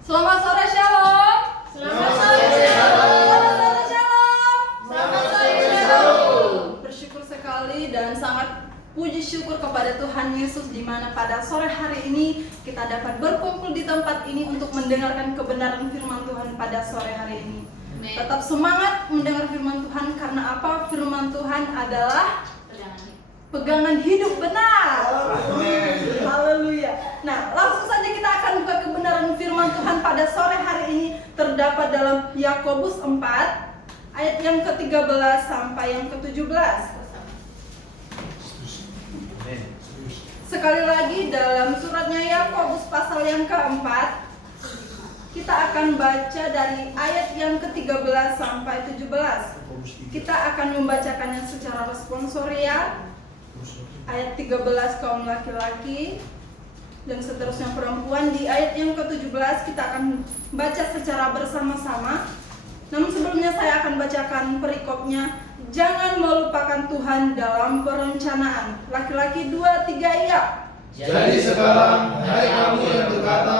Selamat sore Shalom. Selamat sore Shalom. Selamat sore Shalom. Selamat sore Shalom. Bersyukur sekali dan sangat puji syukur kepada Tuhan Yesus di mana pada sore hari ini kita dapat berkumpul di tempat ini untuk mendengarkan kebenaran firman Tuhan pada sore hari ini. Amen. Tetap semangat mendengar firman Tuhan karena apa? Firman Tuhan adalah pegangan hidup benar. Amin. Haleluya. Nah, langsung saja kita akan buka kebenaran firman Tuhan pada sore hari ini terdapat dalam Yakobus 4 ayat yang ke-13 sampai yang ke-17. Sekali lagi dalam suratnya Yakobus pasal yang keempat, kita akan baca dari ayat yang ke-13 sampai 17. Kita akan membacakannya secara responsorial. Ayat 13 kaum laki-laki dan seterusnya perempuan. Di ayat yang ke-17 kita akan baca secara bersama-sama. Namun sebelumnya saya akan bacakan perikopnya. Jangan melupakan Tuhan dalam perencanaan. Laki-laki 2, 3 iya. Jadi sekarang, hai kamu yang berkata,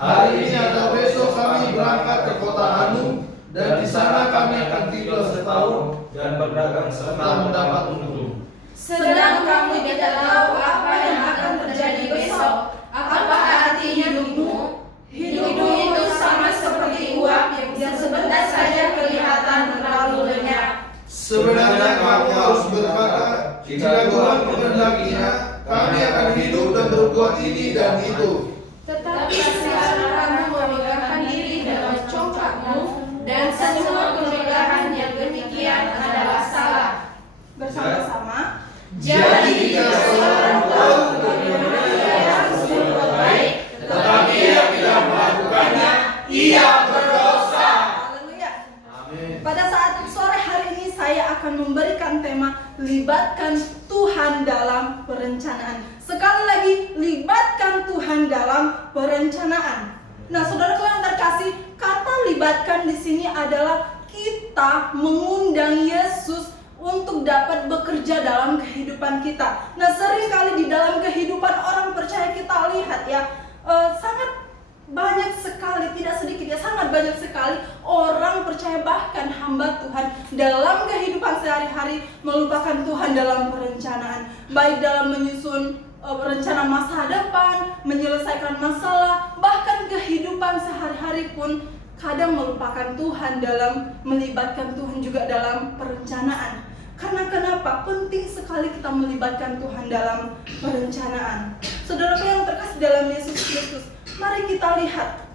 hari ini atau besok kami berangkat ke kota Anu, dan di sana kami akan tinggal setahun dan berdagang serta mendapat untung. Sedang kamu tidak tahu apa yang akan terjadi besok. Apa arti hidupmu? Hidupmu itu sama seperti uap yang sebentar saja kelihatan berlalu lenyap. Sebenarnya kamu harus berkata, jika Tuhan mengendakinya, kami akan hidup dan berbuat ini dan itu. Tetapi sekarang kamu memegahkan diri dalam congkakmu, dan semua kemegahan yang demikian adalah salah. Bersama-sama. Jadi jika seorang tahu bagaimana ia harus berbuat baik, tetapi ia tidak melakukannya, ia berdosa. Haleluya. Amin. Pada saat sore hari ini saya akan memberikan tema libatkan Tuhan dalam perencanaan. Sekali lagi, libatkan Tuhan dalam perencanaan. Nah, saudaraku yang terkasih, kata libatkan di sini adalah kita mengundang Yesus untuk dapat bekerja dalam kehidupan kita. Nah, seringkali di dalam kehidupan orang percaya kita lihat ya, sangat banyak sekali, tidak sedikit ya, sangat banyak sekali orang percaya bahkan hamba Tuhan dalam kehidupan sehari-hari melupakan Tuhan dalam perencanaan, baik dalam menyusun rencana masa depan, menyelesaikan masalah, bahkan kehidupan sehari-hari pun kadang melupakan Tuhan dalam melibatkan Tuhan juga dalam perencanaan. Karena kenapa? Penting sekali kita melibatkan Tuhan dalam perencanaan. Saudara yang terkasih dalam Yesus Kristus, mari kita lihat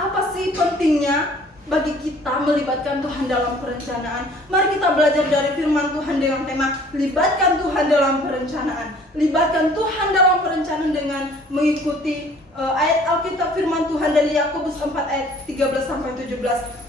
apa sih pentingnya bagi kita melibatkan Tuhan dalam perencanaan. Mari kita belajar dari firman Tuhan dengan tema libatkan Tuhan dalam perencanaan. Libatkan Tuhan dalam perencanaan dengan mengikuti ayat Alkitab firman Tuhan dari Yakobus 4 ayat 13 sampai 17.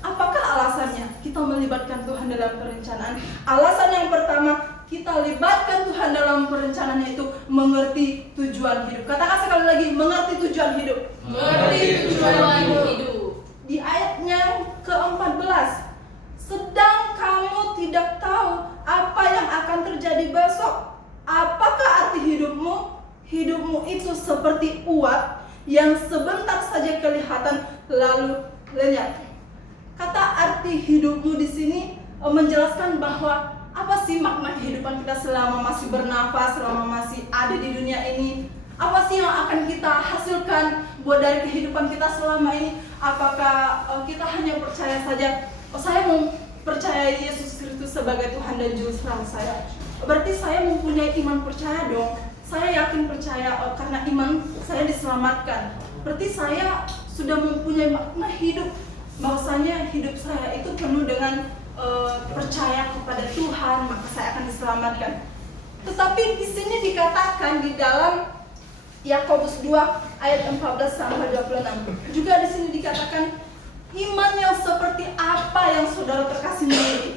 Apakah alasannya kita melibatkan Tuhan dalam perencanaan? Alasan yang pertama, kita libatkan Tuhan dalam perencanaan yaitu mengerti tujuan hidup. Katakan sekali lagi, mengerti tujuan hidup. Mengerti tujuan hidup. Di ayatnya ke-14, sedang kamu tidak tahu apa yang akan terjadi besok. Apakah arti hidupmu? Hidupmu itu seperti uap yang sebentar saja kelihatan lalu lenyap. Kata arti hidupmu di sini menjelaskan bahwa apa sih makna kehidupan kita selama masih bernafas, selama masih ada di dunia ini? Apa sih yang akan kita hasilkan buat dari kehidupan kita selama ini? Apakah kita hanya percaya saja, saya mau percaya Yesus Kristus sebagai Tuhan dan Juru Selamat saya? Berarti saya mempunyai iman percaya dong. Saya yakin percaya karena iman saya diselamatkan. Berarti saya sudah mempunyai makna hidup, bahwasanya hidup saya itu penuh dengan percaya kepada Tuhan, maka saya akan diselamatkan. Tetapi di sini dikatakan di dalam Yakobus 2 ayat 14 sampai 26. Juga di sini dikatakan iman yang seperti apa yang saudara terkasih miliki.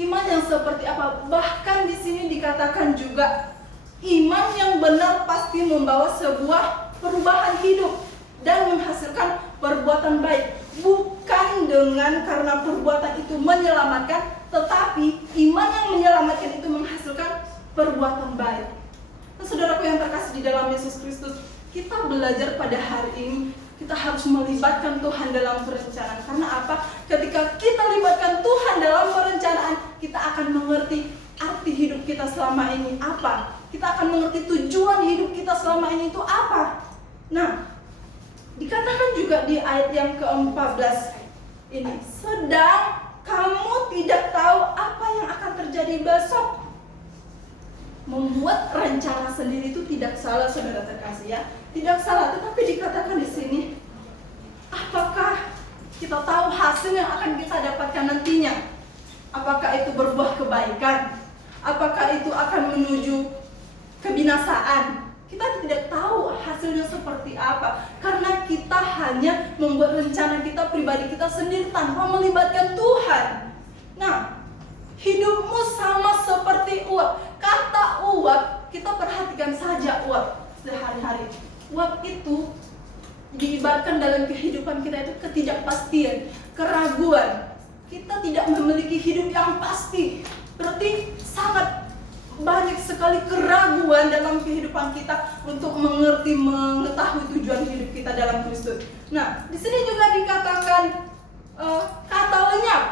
Iman yang seperti apa? Bahkan di sini dikatakan juga iman yang benar pasti membawa sebuah perubahan hidup dan menghasilkan perbuatan baik. Bukan dengan karena perbuatan itu menyelamatkan, tetapi iman yang menyelamatkan itu menghasilkan perbuatan baik. Nah, saudaraku yang terkasih di dalam Yesus Kristus, kita belajar pada hari ini kita harus melibatkan Tuhan dalam perencanaan. Karena apa? Ketika kita libatkan Tuhan dalam perencanaan, kita akan mengerti arti hidup kita selama ini apa. Kita akan mengerti tujuan hidup kita selama ini itu apa. Nah, dikatakan juga di ayat yang ke-14 ini, sedang kamu tidak tahu apa yang akan terjadi besok. Membuat rencana sendiri itu tidak salah, saudara terkasih ya. Tidak salah, tetapi dikatakan di sini, apakah kita tahu hasil yang akan kita dapatkan nantinya? Apakah itu berbuah kebaikan? Apakah itu akan menuju kebinasaan? Kita tidak tahu hasilnya seperti apa, karena kita hanya membuat rencana kita pribadi kita sendiri tanpa melibatkan Tuhan. Nah, hidupmu sama seperti uap. Kata uap, kita perhatikan saja uap sehari-hari. Uap itu diibaratkan dalam kehidupan kita itu ketidakpastian, keraguan. Kita tidak memiliki hidup yang pasti. Berarti sangat banyak sekali keraguan dalam kehidupan kita untuk mengetahui tujuan hidup kita dalam Kristus. Nah, di sini juga dikatakan kata lenyap.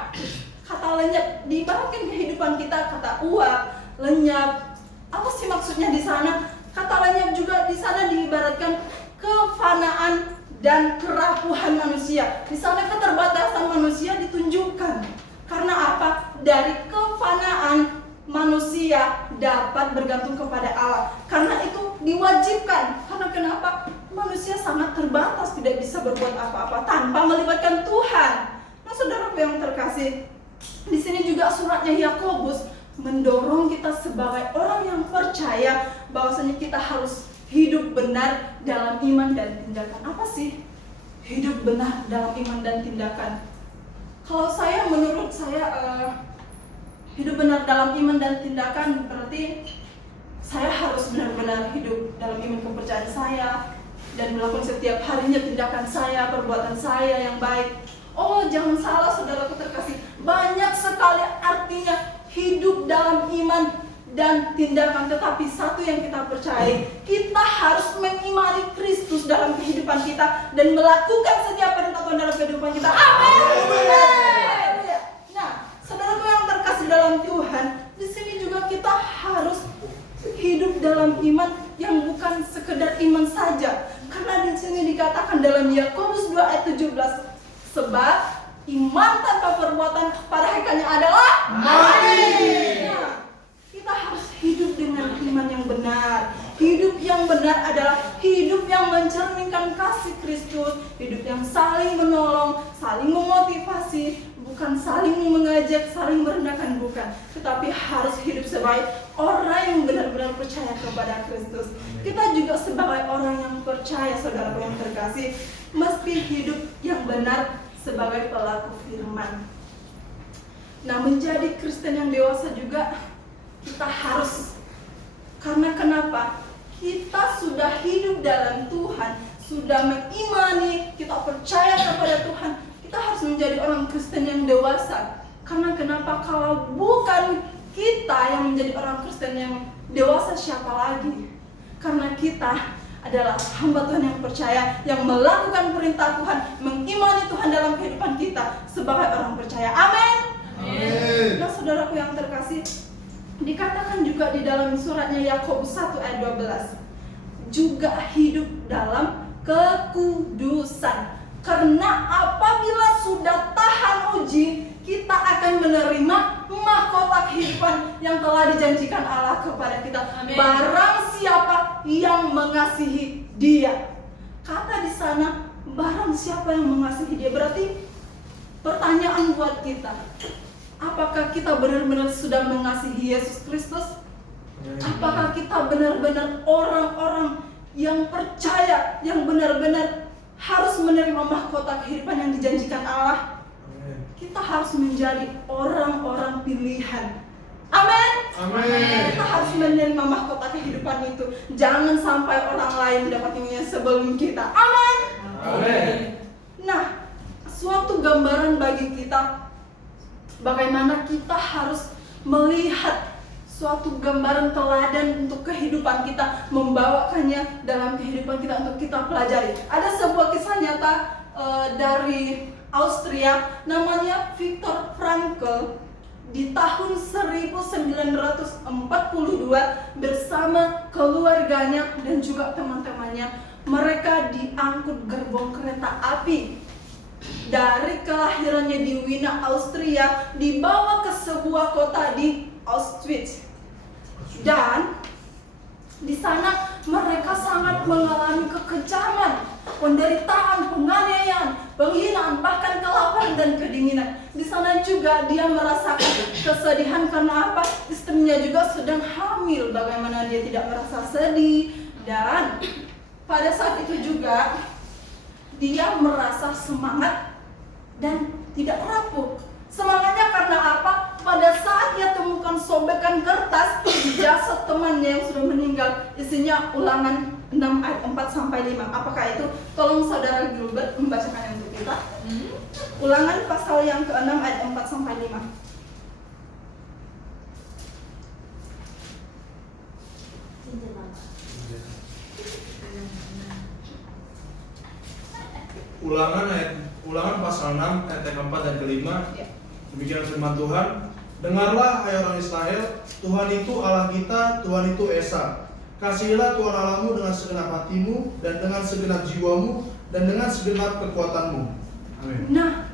Kata lenyap diibaratkan kehidupan kita, kata uap, lenyap. Apa sih maksudnya di sana? Kata lenyap juga di sana diibaratkan kefanaan dan kerapuhan manusia. Di sana keterbatasan manusia ditunjukkan. Karena apa? Dari kefanaan manusia dapat bergantung kepada Allah. Karena itu diwajibkan. Karena kenapa? Manusia sangat terbatas, tidak bisa berbuat apa-apa tanpa melibatkan Tuhan. Nah, saudaraku yang terkasih, di sini juga suratnya Yakobus mendorong kita sebagai orang yang percaya bahwasanya kita harus hidup benar dalam iman dan tindakan. Apa sih hidup benar dalam iman dan tindakan? Kalau menurut saya hidup benar dalam iman dan tindakan berarti saya harus benar-benar hidup dalam iman kepercayaan saya dan melakukan setiap harinya tindakan saya, perbuatan saya yang baik. Oh, jangan salah saudaraku terkasih, banyak sekali artinya hidup dalam iman dan tindakan. Tetapi satu yang kita percaya, kita harus mengimani Kristus dalam kehidupan kita dan melakukan setiap perintah Tuhan dalam kehidupan kita. Amin. Nah, saudaraku yang terkasih dalam Tuhan, di sini juga kita harus hidup dalam iman yang bukan sekedar iman saja. Karena di sini dikatakan dalam Yakobus 2 ayat 17, sebab iman tanpa perbuatan pada hakikatnya adalah mati. Nah, kita harus hidup dengan iman yang benar. Hidup yang benar adalah hidup yang mencerminkan kasih Kristus, hidup yang saling menolong, saling memotivasi, bukan saling mengajak, saling merendahkan, bukan. Tetapi harus hidup sebagai orang yang benar-benar percaya kepada Kristus. Kita juga sebagai orang yang percaya, saudara yang terkasih, mesti hidup yang benar sebagai pelaku firman. Nah, menjadi Kristen yang dewasa juga kita harus, karena kenapa? Kita sudah hidup dalam Tuhan, sudah mengimani, kita percaya kepada Tuhan. Kita harus menjadi orang Kristen yang dewasa. Karena kenapa? Kalau bukan kita yang menjadi orang Kristen yang dewasa, siapa lagi? Karena kita adalah hamba Tuhan yang percaya, yang melakukan perintah Tuhan, mengimani Tuhan dalam kehidupan kita sebagai orang percaya. Amin. Amin. Nah, saudaraku yang terkasih, dikatakan juga di dalam suratnya Yakobus 1 ayat 12, juga hidup dalam kekudusan. Karena apabila sudah tahan uji, kita akan menerima mahkota kehidupan yang telah dijanjikan Allah kepada kita. Amin. Barang siapa yang mengasihi Dia. Kata di sana, barang siapa yang mengasihi Dia. Berarti pertanyaan buat kita, apakah kita benar-benar sudah mengasihi Yesus Kristus? Apakah kita benar-benar orang-orang yang percaya, yang benar-benar harus menerima mahkota kehidupan yang dijanjikan Allah? Kita harus menjadi orang-orang pilihan. Amin. Amin. Kita harus menerima mahkota kehidupan itu. Jangan sampai orang lain mendapatkannya sebelum kita. Amin. Amin. Nah, suatu gambaran bagi kita bagaimana kita harus melihat suatu gambaran teladan untuk kehidupan kita, membawakannya dalam kehidupan kita untuk kita pelajari. Ada sebuah kisah nyata pendeta dari Austria namanya Viktor Frankl di tahun 1942 bersama keluarganya dan juga teman-temannya, mereka diangkut gerbong kereta api dari kelahirannya di Wina, Austria, dibawa ke sebuah kota di Auschwitz. Dan di sana mereka sangat mengalami kekejaman, penderitaan, penganiayaan, penghinaan, bahkan kelaparan dan kedinginan. Di sana juga dia merasakan kesedihan karena apa? Istrinya juga sedang hamil. Bagaimana dia tidak merasa sedih? Dan pada saat itu juga dia merasa semangat dan tidak rapuh. Semangatnya karena apa? Pada saat dia temukan sobekan kertas di jasad temannya yang sudah meninggal, isinya Ulangan 6 ayat 4-5. Apakah itu? Tolong saudara Gilbert membacakannya untuk kita. Ulangan pasal yang ke-6 ayat 4-5. Ulangan pasal 6 ayat yang ke-4 dan ke-5. Ya. Demikian firman Tuhan. Dengarlah hai orang Israel, Tuhan itu Allah kita, Tuhan itu Esa. Kasihilah Tuhan Allahmu dengan segenap hatimu dan dengan segenap jiwamu dan dengan segenap kekuatanmu. Amin. Nah,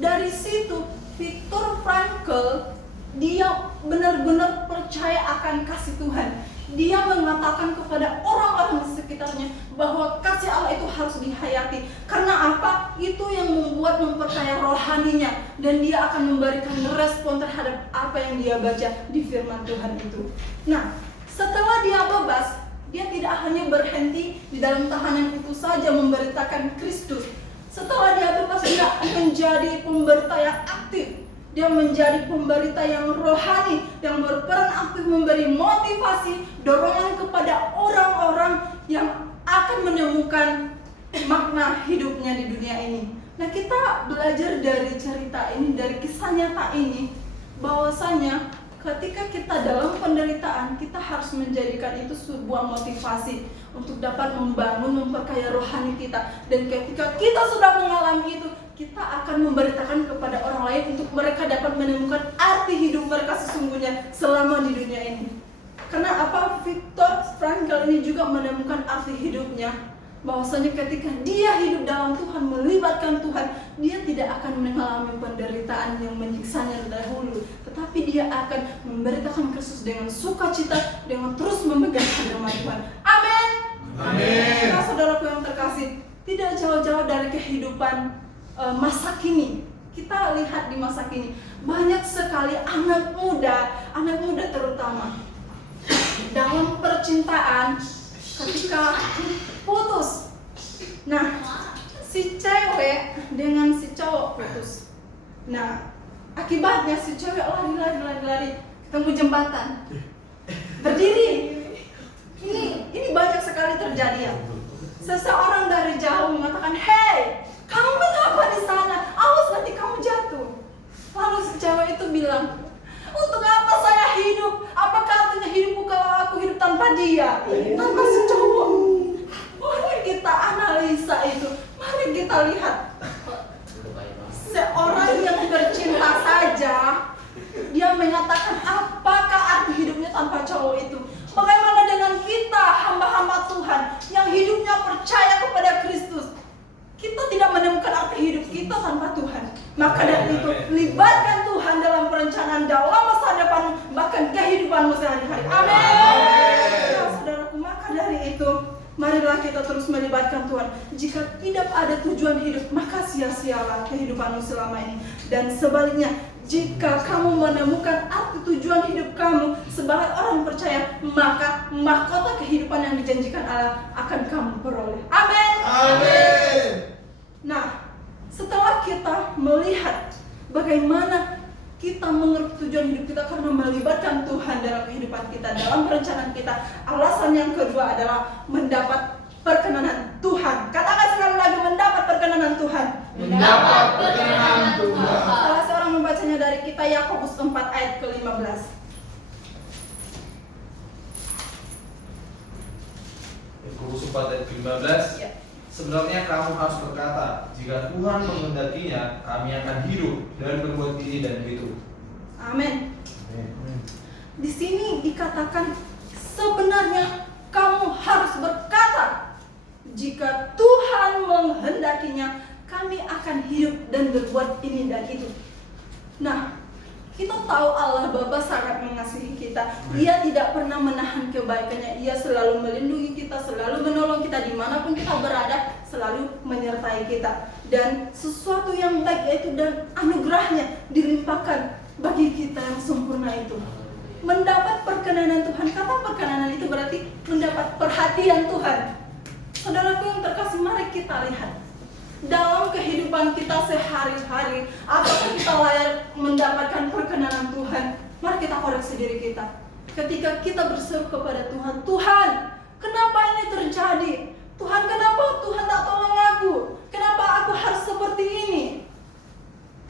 dari situ Viktor Frankl dia benar-benar percaya akan kasih Tuhan. Dia mengatakan kepada orang-orang di sekitarnya bahwa kasih Allah itu harus dihayati. Karena apa? Itu yang memperkaya rohaninya, dan dia akan memberikan respon terhadap apa yang dia baca di firman Tuhan itu. Nah, setelah dia bebas, dia tidak hanya berhenti di dalam tahanan itu saja memberitakan Kristus. Setelah dia bebas, dia menjadi pemberita yang aktif. Dia menjadi pemberita yang rohani, yang berperan aktif memberi motivasi, dorongan kepada orang-orang yang akan menemukan makna hidupnya di dunia ini. Nah, kita belajar dari cerita ini, dari kisah nyata ini, bahwasanya ketika kita dalam penderitaan, kita harus menjadikan itu sebuah motivasi untuk dapat membangun, memperkaya rohani kita. Dan ketika kita sudah mengalami itu, kita akan memberitakan kepada orang lain untuk mereka dapat menemukan arti hidup mereka sesungguhnya selama di dunia ini. Karena apa? Viktor Frankl ini juga menemukan arti hidupnya, bahwasanya ketika dia hidup dalam Tuhan, melibatkan Tuhan, dia tidak akan mengalami penderitaan yang menyiksanya dahulu, tetapi dia akan memberitakan Kristus dengan sukacita, dengan terus memegang firman Tuhan. Amin. Amin. Nah, saudaraku yang terkasih, tidak jauh-jauh dari kehidupan masa kini. Kita lihat di masa kini banyak sekali anak muda terutama dalam percintaan ketika putus. Nah, si cewek dengan si cowok putus. Nah, akibatnya si cewek lari ketemu jembatan, berdiri. Ini banyak sekali terjadi ya. Seseorang dari jauh mengatakan, "Hei, kamu mengapa di sana? Awas nanti kamu jatuh." Lalu si cewek itu bilang, "Untuk apa saya hidup? Apakah artinya hidupku kalau aku hidup tanpa dia?" Tanpa si cowok. Mari kita analisa itu. Mari kita lihat. Seorang yang bercinta saja, dia mengatakan apakah arti hidupnya tanpa cowok itu. Bagaimana dengan kita, hamba-hamba Tuhan yang hidupnya percaya kepada Kristus? Kita tidak menemukan arti hidup kita tanpa Tuhan. Maka dari itu, libatkan Tuhan dalam perencanaan dalam masa depan, bahkan kehidupanmu sehari-hari. Amin. Nah, saudaraku, maka dari itu, marilah kita terus melibatkan Tuhan. Jika tidak ada tujuan hidup, maka sia-sialah kehidupanmu selama ini. Dan sebaliknya, jika kamu menemukan arti tujuan hidup kamu sebagai orang percaya, maka mahkota kehidupan yang dijanjikan Allah akan kamu peroleh. Amin. Amin. Nah, setelah kita melihat bagaimana kita mengerti tujuan hidup kita karena melibatkan Tuhan dalam kehidupan kita, dalam perencanaan kita, alasan yang kedua adalah mendapat perkenanan Tuhan. Katakan sekali lagi, mendapat perkenanan Tuhan. Mendapat perkenanan Tuhan. Salah seorang membacanya dari kita, Yakobus 4 ayat ke-15. Yakobus 4 ayat ke-15. Ya. Sebenarnya kamu harus berkata, jika Tuhan menghendakinya, kami akan hidup dan berbuat ini dan itu. Amin. Di sini dikatakan sebenarnya kamu harus berkata, jika Tuhan menghendakinya, kami akan hidup dan berbuat ini dan itu. Nah, kita tahu Allah Bapa sangat mengasihi kita. Dia tidak pernah menahan kebaikannya. Ia selalu melindungi kita, selalu menolong kita dimanapun kita berada, selalu menyertai kita. Dan sesuatu yang baik yaitu dan anugerahnya dilimpahkan bagi kita yang sempurna itu. Mendapat perkenanan Tuhan. Kata perkenanan itu berarti mendapat perhatian Tuhan. Saudaraku yang terkasih, mari kita lihat dalam kehidupan kita sehari-hari, apakah kita layak mendapatkan perkenanan Tuhan? Mari kita koreksi diri kita. Ketika kita berseru kepada Tuhan, Tuhan, kenapa ini terjadi? Tuhan, kenapa Tuhan tak tolong aku? Kenapa aku harus seperti ini?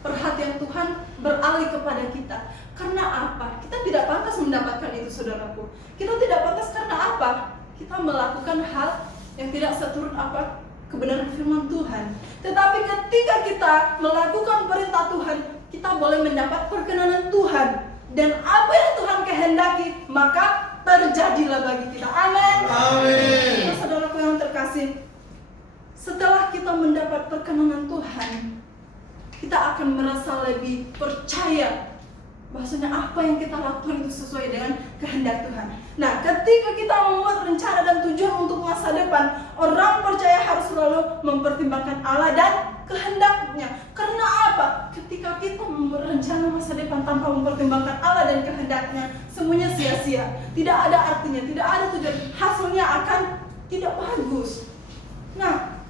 Perhatian Tuhan beralih kepada kita. Karena apa? Kita tidak pantas mendapatkan itu, saudaraku. Kita tidak pantas karena apa? Kita melakukan hal yang tidak seturut apa? Kebenaran firman Tuhan. Tetapi ketika kita melakukan perintah Tuhan, kita boleh mendapat perkenanan Tuhan. Dan apa yang Tuhan kehendaki, maka terjadilah bagi kita. Amin. Amin. Nah, saudaraku yang terkasih, setelah kita mendapat perkenanan Tuhan, kita akan merasa lebih percaya bahwasanya apa yang kita lakukan itu sesuai dengan kehendak Tuhan. Nah, ketika kita membuat rencana dan tujuan untuk masa depan, orang percaya harus selalu mempertimbangkan Allah dan kehendaknya. Karena apa? Ketika kita membuat rencana masa depan tanpa mempertimbangkan Allah dan kehendaknya, semuanya sia-sia. Tidak ada artinya, tidak ada tujuan. Hasilnya akan tidak bagus. Nah,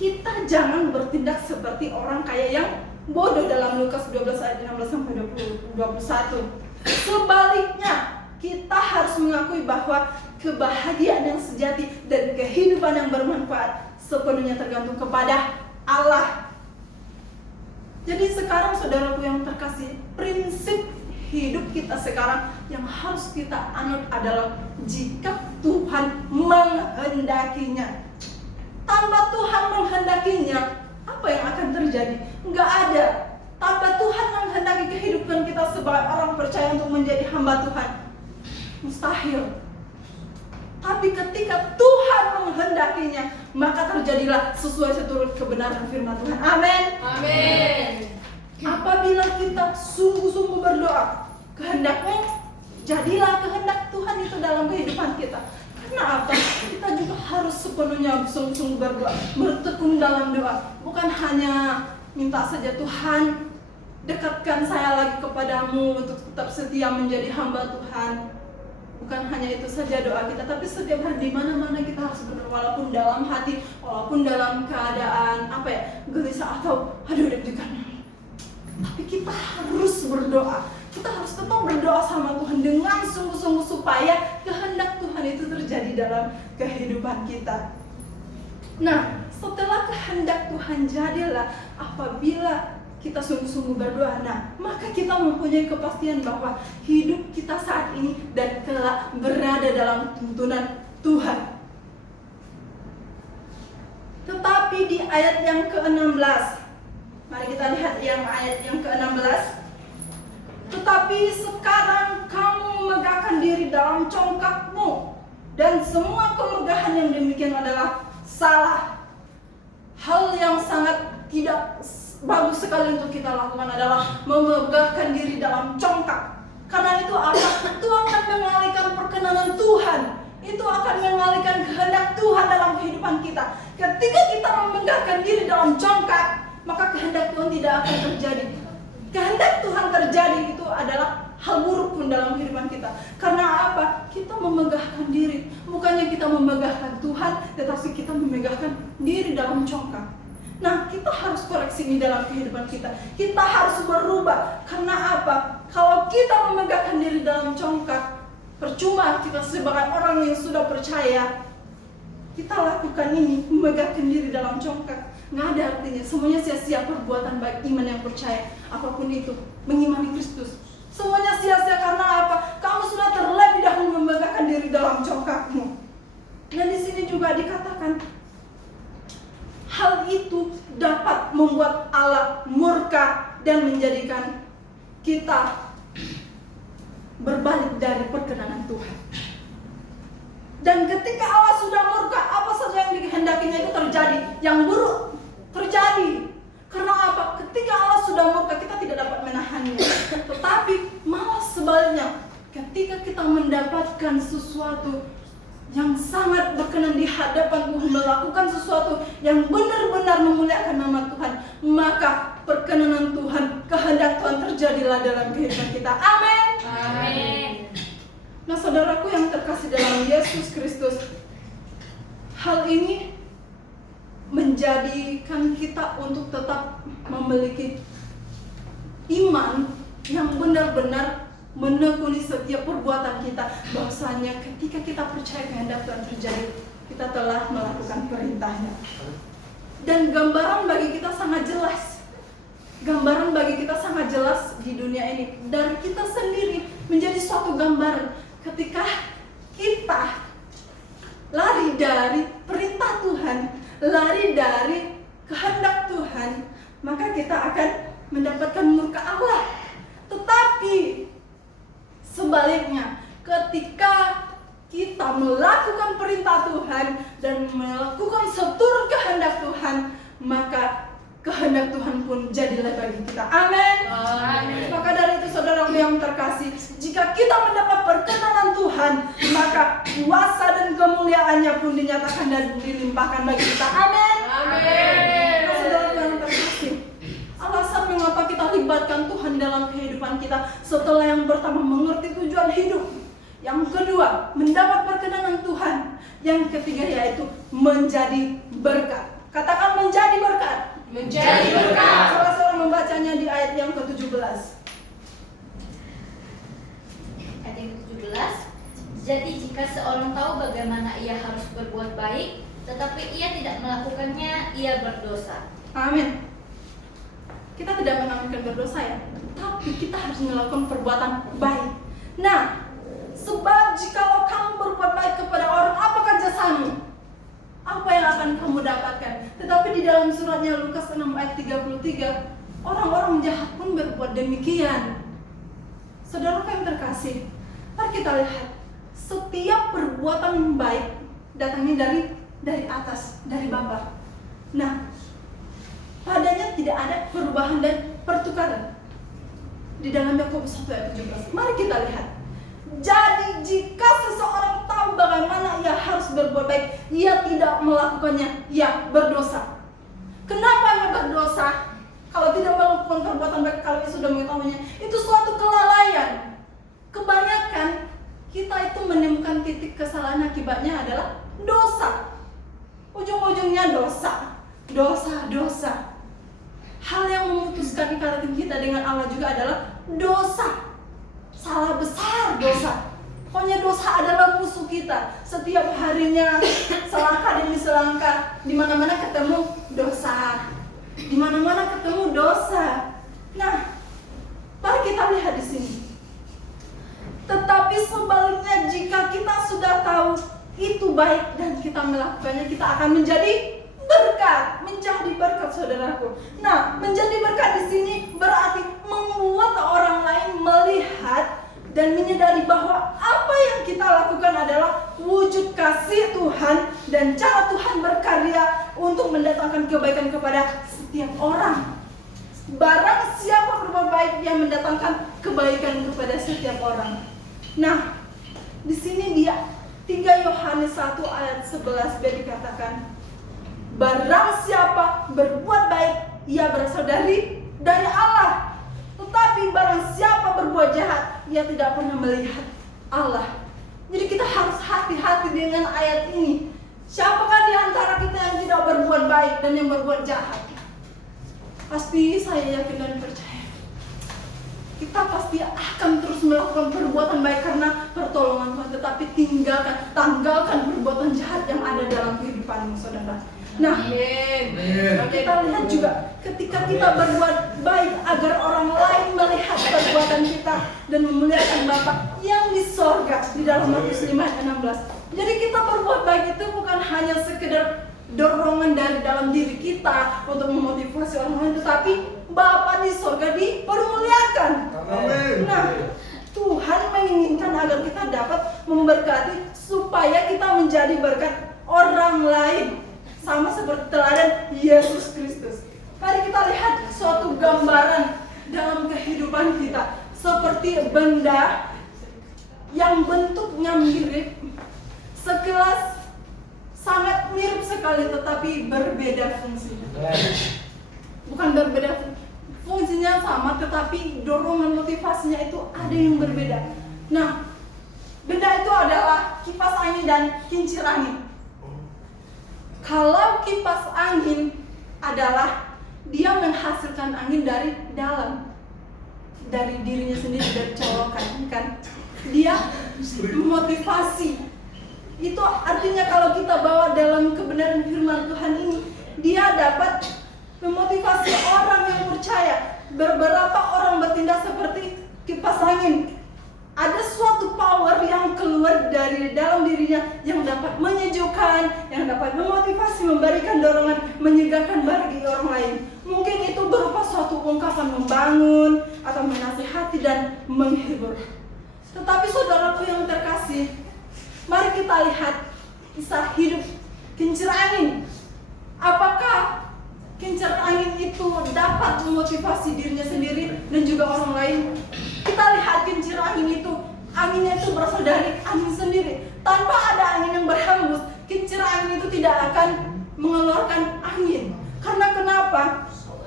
kita jangan bertindak seperti orang kaya yang bodoh dalam Lukas 12 ayat 16 sampai 21. Sebaliknya, kita harus mengakui bahwa kebahagiaan yang sejati dan kehidupan yang bermanfaat sepenuhnya tergantung kepada Allah. Jadi sekarang saudaraku yang terkasih, prinsip hidup kita sekarang yang harus kita anut adalah jika Tuhan menghendakinya. Tanpa Tuhan menghendakinya, apa yang akan terjadi? Enggak ada. Tanpa Tuhan menghendaki kehidupan kita sebagai orang percaya untuk menjadi hamba Tuhan, mustahil. Tapi ketika Tuhan menghendakinya, maka terjadilah sesuai seturut kebenaran firman Tuhan. Amin. Amin. Apabila kita sungguh-sungguh berdoa, kehendaknya jadilah kehendak Tuhan itu dalam kehidupan kita. Karena apa? Kita juga harus sepenuhnya sungguh-sungguh berdoa, bertekun dalam doa. Bukan hanya minta saja, Tuhan dekatkan saya lagi kepadamu untuk tetap setia menjadi hamba Tuhan. Bukan hanya itu saja doa kita, tapi setiap hari di mana-mana kita harus berdoa, walaupun dalam hati, walaupun dalam keadaan gelisah atau deg-degan. Tapi kita harus berdoa. Kita harus tetap berdoa sama Tuhan dengan sungguh-sungguh supaya kehendak Tuhan itu terjadi dalam kehidupan kita. Nah, setelah kehendak Tuhan jadilah apabila kita sungguh-sungguh berdoa, nah maka kita mempunyai kepastian bahwa hidup kita saat ini dan kelak berada dalam tuntunan Tuhan. Tetapi di ayat yang ke-16, mari kita lihat yang ayat yang ke-16. Tetapi sekarang kamu memegahkan diri dalam congkakmu, dan semua kemegahan yang demikian adalah salah. Hal yang sangat tidak bagus sekali untuk kita lakukan adalah memegahkan diri dalam congkak. Karena itu itu akan mengalihkan perkenanan Tuhan. Itu akan mengalihkan kehendak Tuhan dalam kehidupan kita. Ketika kita memegahkan diri dalam congkak, maka kehendak Tuhan tidak akan terjadi. Kehendak Tuhan terjadi itu adalah hal buruk pun dalam kehidupan kita. Karena apa? Kita memegahkan diri. Bukannya kita memegahkan Tuhan, tetapi kita memegahkan diri dalam congkak. Nah, kita harus koreksi ini dalam kehidupan kita. Kita harus berubah. Karena apa? Kalau kita memegahkan diri dalam congkak, percuma kita sebagai orang yang sudah percaya. Kita lakukan ini, memegahkan diri dalam congkak. Nggak ada artinya, semuanya sia-sia perbuatan baik iman yang percaya. Apapun itu, mengimani Kristus, semuanya sia-sia karena apa? Kamu sudah terlebih dahulu memegahkan diri dalam congkakmu. Dan di sini juga dikatakan, hal itu dapat membuat Allah murka dan menjadikan kita berbalik dari perkenan Tuhan. Dan ketika Allah sudah murka, apa saja yang dikehendakinya itu terjadi, yang buruk terjadi. Karena apa? Ketika Allah sudah murka, kita tidak dapat menahannya. Tetapi malah sebaliknya, ketika kita mendapatkan sesuatu yang sangat berkenan di hadapan Tuhan, melakukan sesuatu yang benar-benar memuliakan nama Tuhan, maka perkenanan Tuhan, kehendak Tuhan terjadilah dalam kehidupan kita. Amin. Amin. Nah, saudaraku yang terkasih dalam Yesus Kristus, hal ini menjadikan kita untuk tetap memiliki iman yang benar-benar menekuni setiap perbuatan kita, bahwasanya ketika kita percaya kehendak Tuhan terjadi, kita telah melakukan perintahnya. Dan gambaran bagi kita sangat jelas. Gambaran bagi kita sangat jelas di dunia ini. Dari kita sendiri menjadi suatu gambaran. Ketika kita lari dari perintah Tuhan, lari dari kehendak Tuhan, maka kita akan mendapatkan murka Allah. Tetapi sebaliknya, ketika kita melakukan perintah Tuhan dan melakukan seturut kehendak Tuhan, maka kehendak Tuhan pun jadilah bagi kita. Amin. Amin. Maka dari itu, saudaraku yang terkasih, jika kita mendapat perkenanan Tuhan, maka kuasa dan kemuliaannya pun dinyatakan dan dilimpahkan bagi kita. Amin. Amin. Nah, saudaraku yang terkasih, alasan mengapa kita libatkan Tuhan dalam kehidupan kita, setelah yang pertama mengerti tujuan hidup, yang kedua mendapat perkenanan Tuhan, yang ketiga yaitu menjadi berkat. Katakan menjadi berkat. Menjadi berkat. Salah seorang membacanya di ayat yang ke-17. Ayat yang ke-17. Jadi jika seorang tahu bagaimana ia harus berbuat baik, tetapi ia tidak melakukannya, ia berdosa. Amin. Kita tidak menamakan berdosa ya, tapi kita harus melakukan perbuatan baik. Nah, sebab jikalau kamu berbuat baik kepada orang, apakah jasamu? Apa yang akan kamu dapatkan? Tetapi di dalam suratnya Lukas 6 ayat 33, orang-orang jahat pun berbuat demikian. Saudara yang terkasih, mari kita lihat, setiap perbuatan baik datangnya dari atas, dari Bapa. Nah, padanya tidak ada perubahan dan pertukaran. Di dalam Yakobus 1 ayat 17, mari kita lihat. Jadi jika seseorang tahu bagaimana ia harus berbuat baik, ia tidak melakukannya, ia berdosa. Kenapa ia berdosa? Kalau tidak melakukan perbuatan baik, kalau ia sudah mengetahuinya, itu suatu kelalaian. Kebanyakan kita itu menemukan titik kesalahan, akibatnya adalah dosa. Ujung-ujungnya dosa. Dosa. Hal yang memutuskan ikatan kita dengan Allah juga adalah dosa. Salah besar dosa. Pokoknya dosa adalah musuh kita. Setiap harinya selangkah demi selangkah, di mana-mana ketemu dosa. Di mana-mana ketemu dosa. Nah, mari kita lihat di sini. Tetapi sebaliknya, jika kita sudah tahu itu baik dan kita melakukannya, kita akan menjadi berkat, menjadi berkat, saudaraku. Nah, menjadi berkat di sini berarti membuat orang lain melihat dan menyadari bahwa apa yang kita lakukan adalah wujud kasih Tuhan dan cara Tuhan berkarya untuk mendatangkan kebaikan kepada setiap orang. Barang siapa berbuat baik, yang mendatangkan kebaikan kepada setiap orang. Nah, di sini dia 3 Yohanes 1 ayat 11b dikatakan, barang siapa berbuat baik, ia berasal dari Allah. Tetapi barang siapa berbuat jahat, ia tidak pernah melihat Allah. Jadi kita harus hati-hati dengan ayat ini. Siapakah di antara kita yang tidak berbuat baik dan yang berbuat jahat? Pasti saya yakin dan percaya, kita pasti akan terus melakukan perbuatan baik karena pertolongan Tuhan. Tetapi tanggalkan perbuatan jahat yang ada dalam kehidupanmu, saudara. Nah, kita lihat juga ketika kita berbuat baik agar orang lain melihat perbuatan kita dan memuliakan Bapa yang di sorga, di dalam Matius 5 ayat 16. Jadi kita berbuat baik itu bukan hanya sekedar dorongan dari dalam diri kita untuk memotivasi orang lain, tetapi Bapa di surga dipermuliakan. Amin. Nah, Tuhan menginginkan agar kita dapat memberkati supaya kita menjadi berkat orang lain, sama seperti teladan Yesus Kristus. Mari kita lihat suatu gambaran dalam kehidupan kita, seperti benda yang bentuknya mirip, sekilas sangat mirip sekali tetapi berbeda fungsinya. Bukan berbeda fungsinya sama, tetapi dorongan motivasinya itu ada yang berbeda. Nah, benda itu adalah kipas angin dan kincir angin. Kalau kipas angin adalah dia menghasilkan angin dari dalam, dari dirinya sendiri, dari colokan, kan? Dia memotivasi. Itu artinya kalau kita bawa dalam kebenaran firman Tuhan ini, dia dapat memotivasi orang yang percaya. Beberapa orang bertindak seperti kipas angin. Ada suatu power yang keluar dari dalam dirinya yang dapat menyejukkan, yang dapat memotivasi, memberikan dorongan, menyegarkan bagi orang lain. Mungkin itu berupa suatu ungkapan membangun atau menasihati dan menghibur. Tetapi saudaraku yang terkasih, mari kita lihat kisah hidup kincir angin. Apakah kincir angin itu dapat memotivasi dirinya sendiri dan juga orang lain? Kita lihat kincir angin itu, anginnya itu berasal dari angin sendiri. Tanpa ada angin yang berhembus, kincir angin itu tidak akan mengeluarkan angin. Karena kenapa?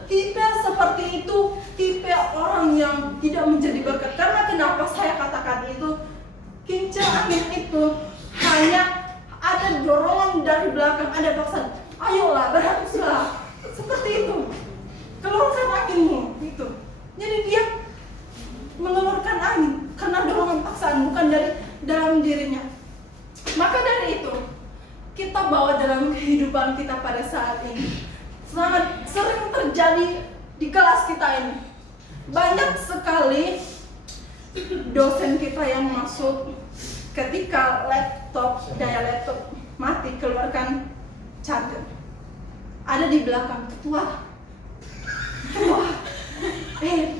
Tipe seperti itu tipe orang yang tidak menjadi berkat. Karena kenapa saya katakan itu? Kincir angin itu hanya ada dorongan dari belakang, ada paksaan. Ayolah, berhembuslah. Seperti itu. Keluarkan anginmu itu. Jadi dia mengeluarkan angin karena dorongan paksaan, bukan dari dalam dirinya. Maka dari itu, kita bawa dalam kehidupan kita pada saat ini. Sangat sering terjadi di kelas kita ini. Banyak sekali dosen kita yang masuk ketika daya laptop mati, keluarkan charger. Ada di belakang, ketua,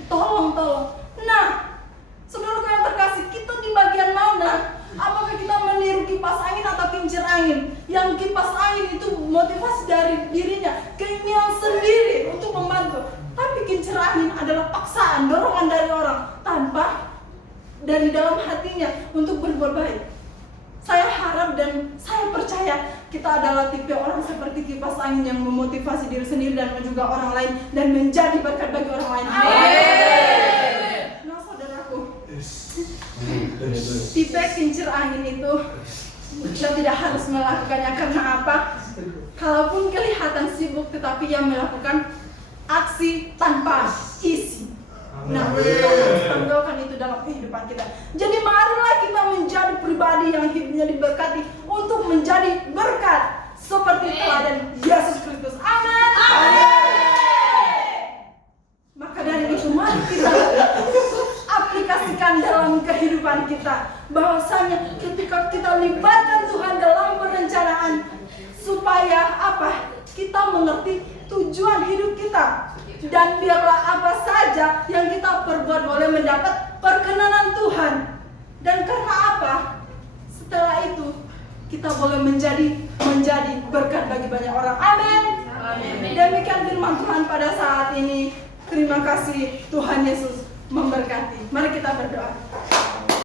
tolong. Nah, saudaraku yang terkasih, kita di bagian mana? Apakah kita meniru kipas angin atau kincir angin? Yang kipas angin itu motivasi dari dirinya, keinginan sendiri untuk membantu. Tapi kincir angin adalah paksaan, dorongan dari orang tanpa dari dalam hatinya untuk berbuat baik. Saya harap dan saya percaya kita adalah tipe orang seperti kipas angin yang memotivasi diri sendiri dan juga orang lain dan menjadi berkat bagi orang lain. Nah, saudaraku, tipe kincir angin itu kita tidak harus melakukannya. Karena apa? Kalaupun kelihatan sibuk, tetapi yang melakukan aksi tanpa isi. Nah, kita harus tanggalkan itu dalam kehidupan kita. Jadi marilah kita menjadi pribadi yang hidupnya diberkati untuk menjadi berkat seperti teladan Yesus Kristus. Amin. Maka dari itu mari kita aplikasikan dalam kehidupan kita, bahwasanya ketika kita libatkan Tuhan dalam perencanaan, supaya apa? Kita mengerti tujuan hidup kita. Dan biarlah apa saja yang kita perbuat boleh mendapat perkenanan Tuhan. Dan karena apa? Setelah itu kita boleh menjadi berkat bagi banyak orang. Amin. Demikian firman Tuhan pada saat ini. Terima kasih, Tuhan Yesus memberkati. Mari kita berdoa.